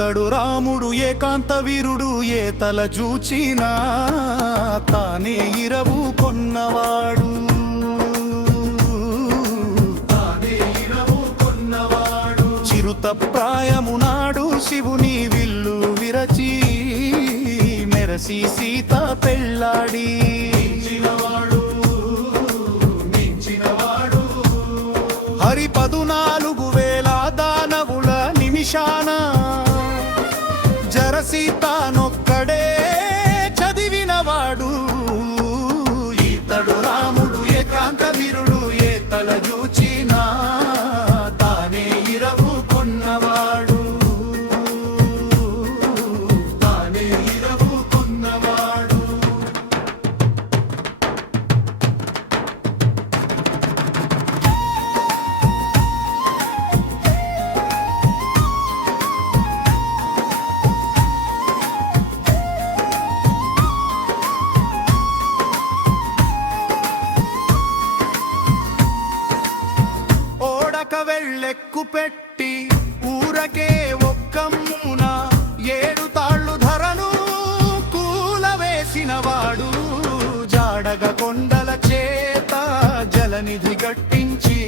ఈతడు రాముడు ఏకాంత వీరుడు ఏ తల చూచినా తానే ఇరవు కొన్నవాడు. చిరుత ప్రాయమునాడు శివుని విల్లు విరచి మెరసి సీత పెళ్ళాడి. హరి 14,000 దానవుల నిమిషాన జరసీతానొక్కడే చదివినవాడు. ఈతడు రాముడు ఏకాంత వీరుడు ఏ తల చూచినా తానే ఇరవు కొన్నవాడు. తానే ఇరవు కొన్నవాడు. వెళ్ళెక్కు పెట్టి ఊరకే ఒక్కమ్మున 7 తాళ్ళు ధరను కూలవేసినవాడు. జాడగ కొండల చేత జలనిధి గట్టించి